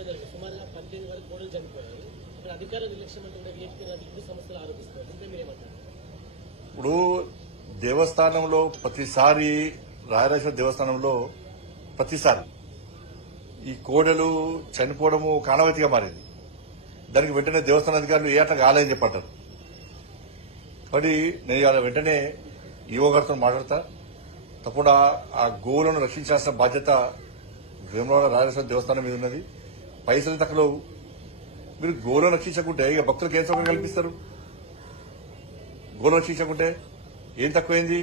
చనిపోవడం జరిగింది. సుమారుగా 18 వరకు కోడలు చనిపోయారు. ఇక్కడ అధికార నిర్లక్ష్యం అంటే వీఎస్పీ ఇప్పుడు సమస్యలు ఆరోపిస్తారు. దీనిపై మీరేమంటారు? ఇప్పుడు దేవస్థానంలో ప్రతిసారి రాయరాజేశ్వర దేవస్థానంలో ప్రతిసారి ఈ కోడలు చనిపోవడము కానవతిగా మారింది. దానికి వెంటనే దేవస్థాన అధికారులు ఏ అట్లా కాలేదని చెప్పంటారు. కాబట్టి నేను ఇవాళ వెంటనే ఈవో గారితో మాట్లాడతా. తప్పకుండా ఆ గోవులను రక్షించాల్సిన బాధ్యత వేములవాడ రాజేశ్వర దేవస్థానం మీద ఉన్నది. పైసలు తక్కువ మీరు గోవులను రక్షించకుంటే ఇక భక్తులకు ఏం సౌకర్యం కల్పిస్తారు? గోవులను రక్షించకుంటే ఏం తక్కువైంది?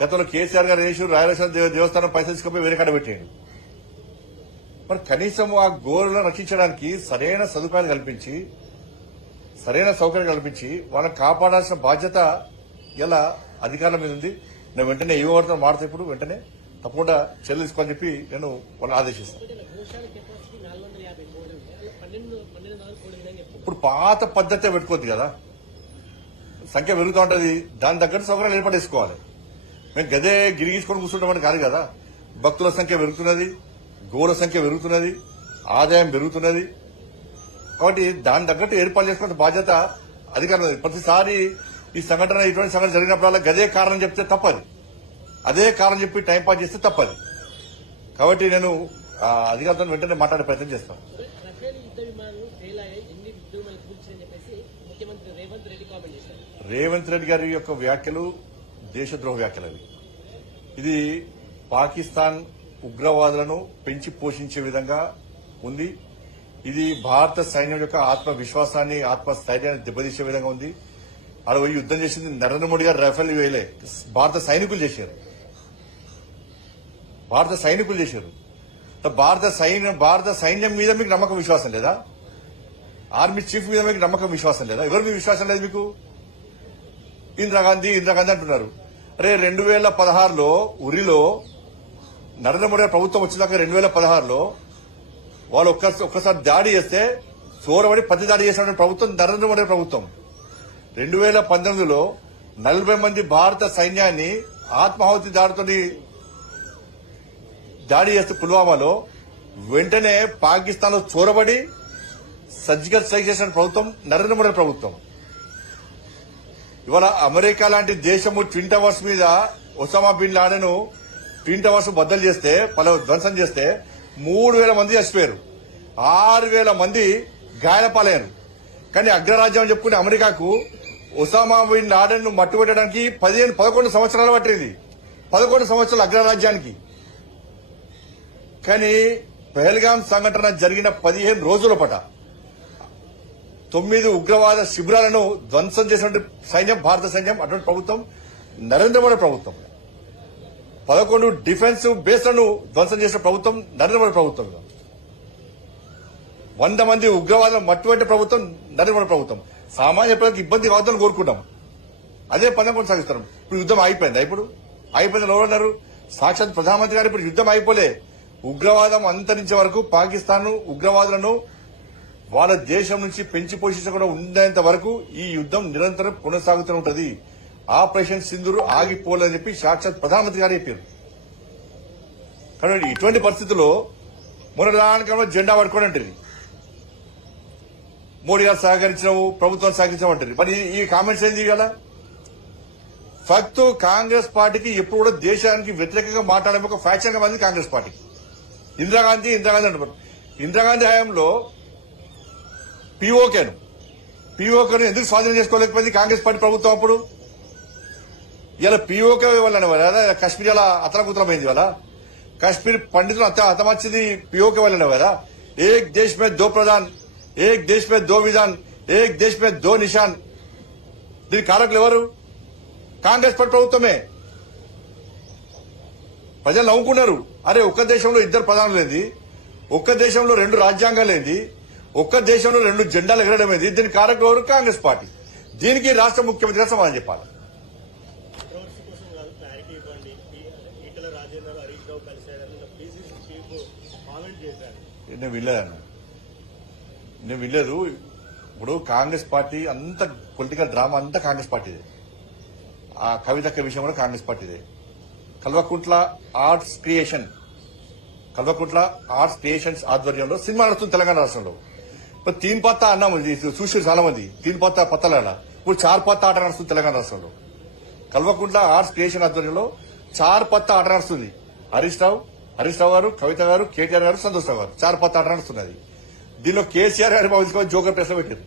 గతంలో కేసీఆర్ గారు వేసి రాయలసీమ దేవస్థానం పైసలు తీసుకుపోయి వేరే కాడ పెట్టాడు. మరి కనీసం ఆ గోవులను రక్షించడానికి సరైన సదుపాయాలు కల్పించి సరైన సౌకర్యం కల్పించి వాళ్ళని కాపాడాల్సిన బాధ్యత ఇలా అధికారుల మీద ఉంది. నేను వెంటనే ఈవో గారితో మాట్లాడితే ఇప్పుడు వెంటనే తప్పకుండా చర్యలు తీసుకోవాలని చెప్పి నేను వాళ్ళని ఆదేశిస్తాను. ఇప్పుడు పాత పద్ధతే పెట్టుకోవద్దు కదా, సంఖ్య పెరుగుతూ ఉంటది. దాని తగ్గట్టు సౌకర్యాలు ఏర్పడేసుకోవాలి. మేము గదే గిరిగించుకొని కూర్చుంటామని కాదు కదా. భక్తుల సంఖ్య పెరుగుతున్నది, గోవుల సంఖ్య పెరుగుతున్నది, ఆదాయం పెరుగుతున్నది. కాబట్టి దాని తగ్గట్టు ఏర్పాటు చేసుకున్న బాధ్యత అధికారులు. ప్రతిసారి ఈ సంఘటన ఇటువంటి సంఘటన జరిగినప్పుడల్లా గదే కారణం చెప్తే తప్పది, అదే కారణం చెప్పి టైంపాస్ చేస్తే తప్పది. కాబట్టి నేను అధికారులతో వెంటనే మాట్లాడే ప్రయత్నం చేస్తాను. రేవంత్ రెడ్డి గారి యొక్క వ్యాఖ్యలు దేశద్రోహ వ్యాఖ్యలు అవి. ఇది పాకిస్తాన్ ఉగ్రవాదులను పెంచి పోషించే విధంగా ఉంది. ఇది భారత సైన్యం యొక్క ఆత్మవిశ్వాసాన్ని ఆత్మస్థైర్యాన్ని దెబ్బతీసే విధంగా ఉంది. ఆడ పోయి యుద్దం చేసింది నరేంద్ర మోడీ గారు రఫేల్ వేయలే, భారత సైనికులు చేశారు. భారత సైన్యం మీద మీకు నమ్మకం విశ్వాసం లేదా? ఆర్మీ చీఫ్ మీద మీకు నమ్మకం విశ్వాసం లేదా? ఎవరి మీద విశ్వాసం లేదు మీకు? ఇందిరాగాంధీ అంటున్నారు. అరే 2016లో ఉరిలో నరేంద్ర మోడీ ప్రభుత్వం వచ్చినాక 2016లో వాళ్ళు ఒక్కసారి దాడి చేస్తే చోరబడి ప్రతి దాడి చేసిన ప్రభుత్వం నరేంద్ర మోడీ ప్రభుత్వం. 2019లో 40 మంది భారత సైన్యాన్ని ఆత్మాహుతి దాడి చేస్తే పుల్వామాలో వెంటనే పాకిస్తాన్ లో చోరబడి సర్జికల్ స్ట్రైక్ చేసిన ప్రభుత్వం నరేంద్ర మోడీ ప్రభుత్వం. ఇవాళ అమెరికా లాంటి దేశము ట్విన్ టవర్స్ మీద Osama bin Laden twin towers బద్దలు చేస్తే ధ్వంసం చేస్తే 3,000 మంది చచ్చిపోయారు, 6,000 మంది గాయాలపాలయ్యారు. కానీ అగ్రరాజ్యం అని చెప్పుకునే అమెరికాకు ఒసామా బిన్ లాడెన్ ను మట్టుబెట్టడానికి 11 సంవత్సరాలు పట్టింది. 11 సంవత్సరాలు అగ్రరాజ్యానికి. కానీ పహల్గాం సంఘటన జరిగిన 15 రోజుల పాట 9 ఉగ్రవాద శిబిరాలను ధ్వంసం చేసిన సైన్యం భారత సైన్యం. అటువంటి ప్రభుత్వం నరేంద్ర మోడీ ప్రభుత్వం. 11 డిఫెన్స్ బేస్లను ధ్వంసం చేసిన ప్రభుత్వం నరేంద్ర మోడీ ప్రభుత్వం. 100 మంది ఉగ్రవాదులను మట్టుబట్టే ప్రభుత్వం నరేంద్ర మోడీ ప్రభుత్వం. సామాన్య ప్రజలకు ఇబ్బంది కావద్దని కోరుకుంటాం. అదే పదం కొనసాగిస్తారు. ఇప్పుడు యుద్దం అయిపోయిందా? ఇప్పుడు అయిపోయింది. ఎవరన్నారు? సాక్షాత్ ప్రధానమంత్రి గారు ఇప్పుడు యుద్దం అయిపోలే. ఉగ్రవాదం అంతరించే వరకు పాకిస్తాన్ ఉగ్రవాదులను వాళ్ళ దేశం నుంచి పెంచి పోషించకుండా ఉండేంత వరకు ఈ యుద్దం నిరంతరం కొనసాగుతూ ఉంటది. ఆపరేషన్ సింధూర్ ఆగిపోలేదని చెప్పి సాక్షాత్ ప్రధానమంత్రి గారు చెప్పారు. కాబట్టి ఇటువంటి పరిస్థితుల్లో మొన్నటి జెండా పట్టుకోని అంటారు, మోడీ గారు సహకరించడం, ప్రభుత్వం సహకరించమంటారు. మరి ఈ కామెంట్స్ ఏంది కదా? ఫక్త్ కాంగ్రెస్ పార్టీకి ఎప్పుడు కూడా దేశానికి వ్యతిరేకంగా మాట్లాడే ఒక ఫ్యాక్షన్ గా మంది కాంగ్రెస్ పార్టీకి. ఇందిరాగాంధీ అంటారు. ఇందిరాగాంధీ హయాంలో పీఓకేను ఎందుకు స్వాధీనం చేసుకోలేకపోయింది కాంగ్రెస్ పార్టీ ప్రభుత్వం? అప్పుడు ఇలా పీఓకే వల్ల కదా కశ్మీర్ అలా అతలకుతలమైంది. వాళ్ళ కశ్మీర్ పండితులు హతమర్చింది పీఓకే వల్లనే కదా. ఏక్ దేశ్ మే దో ప్రధాన్, ఏక్ దేశ్ మే దో విధాన్, ఏక్ దేశ్ మే దో నిషాన్. దీని కారకులు ఎవరు? కాంగ్రెస్ పార్టీ ప్రభుత్వమే. ప్రజలు నవ్వుకున్నారు. అరే ఒక్క దేశంలో 2 ప్రధానులు ఏంది, ఒక్క దేశంలో 2 రాజ్యాంగాలు ఏంది, ఒక్క దేశంలో 2 జెండాలు ఎగరడం ఏంది? దీని కారకులు ఎవరు? కాంగ్రెస్ పార్టీ. దీనికి రాష్ట్ర ముఖ్యమంత్రిగా సమాధానం చెప్పాలి. నేను వినలేదు. ఇప్పుడు కాంగ్రెస్ పార్టీ అంత పొలిటికల్ డ్రామా అంతా కాంగ్రెస్ పార్టీదే. ఆ కవితక్క విషయం కూడా కాంగ్రెస్ పార్టీదే. Kalvakuntla arts creation Kalvakuntla art stations ఆధ్వర్యంలో సినిమా నడుస్తుంది తెలంగాణ రాష్ట్రంలో. ఇప్పుడు తీన్ పత్తా అన్నాము చూసి చాలా మంది తీన్ పత్తా పత్తల ఇప్పుడు చార్ పత్తా ఆట నడుస్తుంది తెలంగాణ రాష్ట్రంలో. కల్వకుంట్ల ఆర్ట్ స్టేషన్ ఆధ్వర్యంలో చార్ పత్తా ఆట నడుస్తుంది. హరీష్ రావు గారు, కవిత గారు, కేటీఆర్ గారు, సంతోష్ రావు గారు చార్ పత్తా ఆట నడుస్తున్నది. దీనిలో కేసీఆర్ గారి బాబు జోకర్ ప్రశ్న పెట్టారు.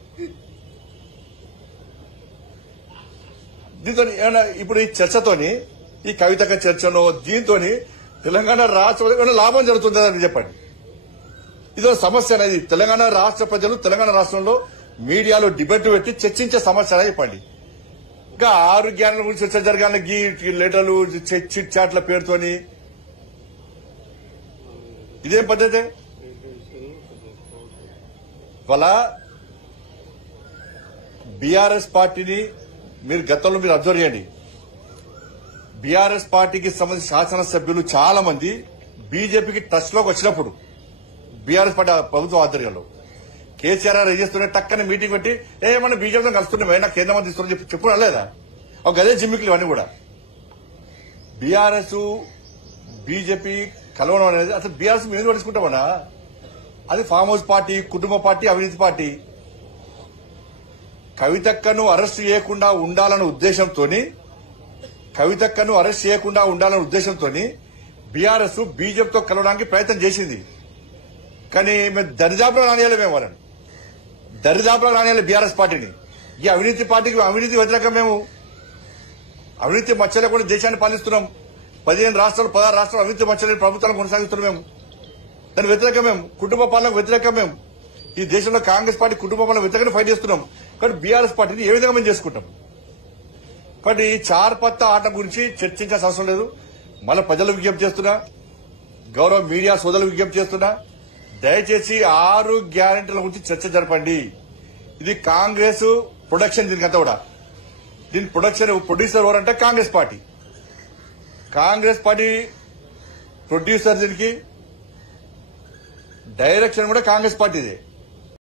దీంతో ఏమైనా ఇప్పుడు ఈ చర్చతోని ఈ కవితక చర్చలో దీంతో తెలంగాణ రాష్ట్ర లాభం జరుగుతుందని చెప్పండి. ఇదో సమస్య అనేది తెలంగాణ రాష్ట్ర ప్రజలు తెలంగాణ రాష్ట్రంలో మీడియాలో డిబేట్ పెట్టి చర్చించే సమస్య అనేది చెప్పండి. ఇంకా ఆరోగ్యాల గురించి చర్చ జరగాలని గీ లెటర్లు చిట్ చాట్ల పేరుతోని ఇదేం పద్ధతి? వాళ్ళ బీఆర్ఎస్ పార్టీని మీరు గతంలో మీరు అబ్జర్వ్ చేయండి. బీఆర్ఎస్ పార్టీకి సంబంధించిన శాసనసభ్యులు చాలా మంది బీజేపీకి టచ్ లోకి వచ్చినప్పుడు బీఆర్ఎస్ పార్టీ ప్రభుత్వ ఆధ్వర్యంలో కేసీఆర్ గారు ఏం చేస్తుంటే టక్కని మీటింగ్ పెట్టి ఏమన్నా బీజేపీతో కలుస్తున్నామే నాకు కేంద్ర మంత్రి ఇస్తున్నా చెప్పు లేదా ఒక గదే జిమ్మికులు ఇవన్నీ కూడా. బీఆర్ఎస్ బీజేపీ కలవడం అనేది అసలు బీఆర్ఎస్ మేము ఎందుకు పట్టించుకుంటామన్నా? అది ఫామ్ హౌస్ పార్టీ, కుటుంబ పార్టీ, అవినీతి పార్టీ. కవితక్కను అరెస్ట్ చేయకుండా ఉండాలన్న ఉద్దేశంతో బీఆర్ఎస్ బీజేపీతో కలవడానికి ప్రయత్నం చేసింది. కానీ మేము దరిదాపులో రానియాలి, మేము వాళ్ళని దరిదాపులో రానియాలి బీఆర్ఎస్ పార్టీని. ఈ అవినీతి పార్టీకి అవినీతి వ్యతిరేకం. మేము అవినీతి మచ్చలేకుండా దేశాన్ని పాలిస్తున్నాం. 16 రాష్ట్రాలు 16 రాష్ట్రాలు అవినీతి మచ్చలేని ప్రభుత్వాలను కొనసాగిస్తున్నాం. మేము దాని వ్యతిరేకం. మేము కుటుంబ పాలనకు వ్యతిరేకం. మేము ఈ దేశంలో కాంగ్రెస్ పార్టీ కుటుంబ పాలన వ్యతిరేకంగా ఫైట్ చేస్తున్నాం. కానీ బీఆర్ఎస్ పార్టీని ఏ విధంగా మేము చేసుకుంటాం? కాబట్టి ఈ చార్ పత్తా ఆట గురించి చర్చించాల్సిన అవసరం లేదు. మళ్ళీ ప్రజలకు విజ్ఞప్తి చేస్తున్నా, గౌరవ మీడియా సోదరులకు విజ్ఞప్తి చేస్తున్నా, దయచేసి 6 గ్యారెంటీల గురించి చర్చ జరపండి. ఇది కాంగ్రెస్ ప్రొడక్షన్. దీనికంతా కూడా దీని ప్రొడ్యూసర్ ఎవరంటే Congress party. Congress party producer, దీనికి డైరెక్షన్ కూడా కాంగ్రెస్ పార్టీదే.